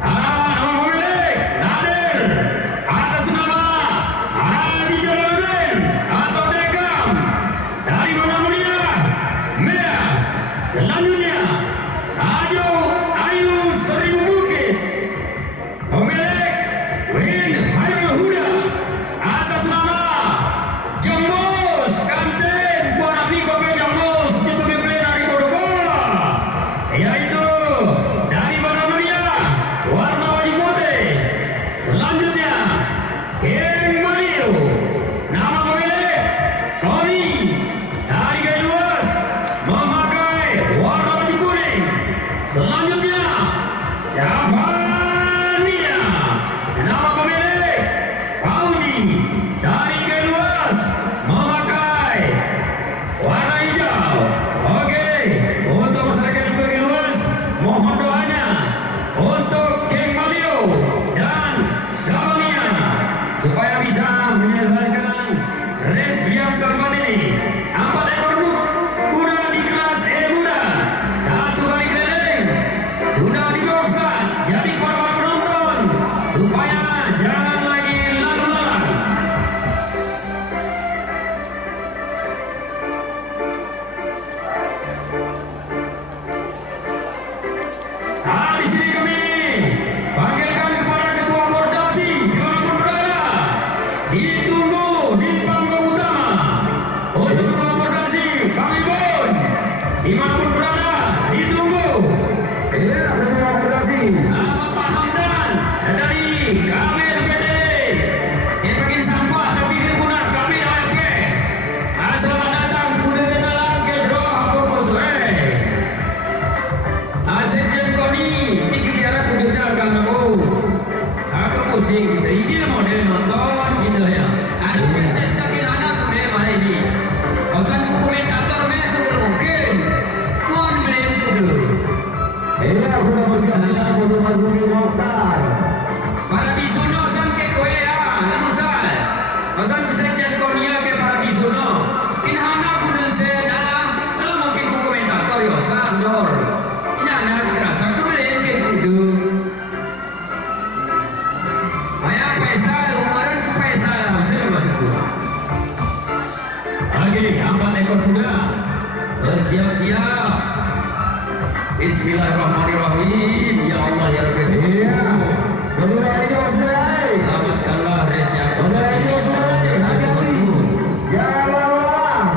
Nama pemilik Nadir atas nama Haji Jalaluddin atau Dekam dari Banda Mulia Merah. Selanjutnya Rajo Ayu Seribu Bukit pemilik Win Hairul Huda atas nama Jembos Kantin Buana Piko ke Jembos di pemimpin dari Bodokola, yaitu dari Banda Mulia warna wajib putih. Selanjutnya King Mario, nama pemilik Tony dari G2 memakai warna wajib kuning. Selanjutnya Syabania, nama pemilik Fauji dari G2 memakai warna hijau. Oke, untuk masyarakat G2 mohon doanya untuk King Mario dan Syabania supaya bisa menyelesaikan race yang keempat ini. 4 ekor kuda di kelas E muda, 1 kali keliling sudah diboxkan. Jadi para penonton supaya jangan lagi lalu-lalang. Di sini kami panggilkan kepada ketua koordinasi dimanapun berada, ditunggu di panggung utama. Untuk ketua koordinasi Bang Ibon dimanapun berada, ditunggu. Iya, ketua koordinasi. Pak Hamdan dari kami LPD yang bikin sampah tapi kerumunan kami AFK. Selamat datang kuda tenalang ke Jero Hampur Sore. Sekjen Koni tinggi tiara kuda jalan aku. Aku pusing gitu. Ini model nonton gitu ya. Aduh presentakin anak kuda mana ini. Kausan komentator mesut mungkin. Mohon beliin kuda. Iya, sudah bersiap-siap untuk masuki Rockstar. Para bisuno san ke koe ya, namusal. Pasan sekjen Konia ke para bisuno. Kinhana kudun se dalam, lalu mungkin ku komentator yo sandor. Ini anak kerasa kulen ke kudu. Maya pesa, umaran ku pesa lah, saya masuk kuda. Lagi 4 ekor kuda bersiap-siap. Bismillahirrahmanirrahim. Ya Allah ya Rabbi. Iya, bendera hijau sudah. Selamatkanlah resnya. Bendera hijau sudah. Hati-hati. Jangan lalu-lalang.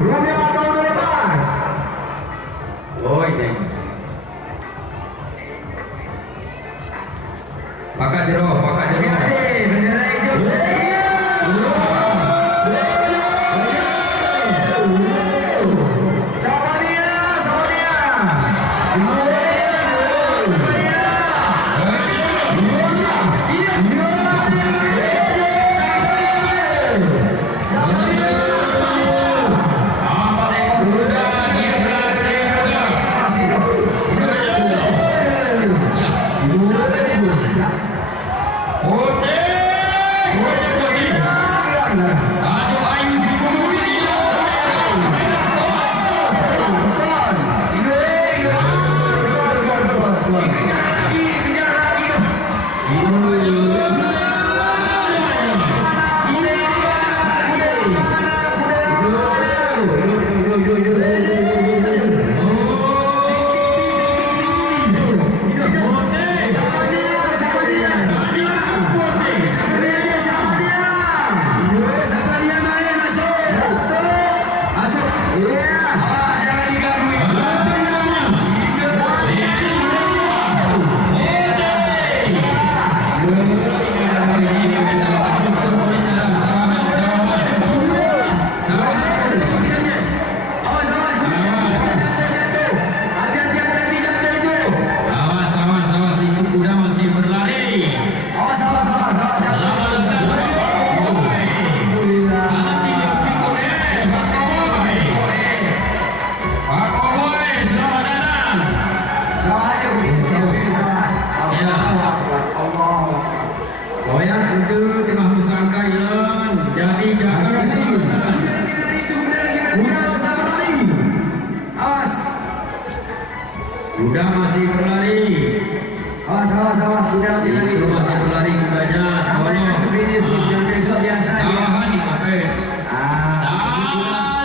Kuda akan lepas. Oh ini. Pakai jero. Hati-hati, bendera hijau sudah. Sama dia. Kuda masih berlari. Sawah sudah lagi. Itu masih pelari kudanya. Sampai ke finish yang besok biasa. Sawahan di kafe. Ah, Salah.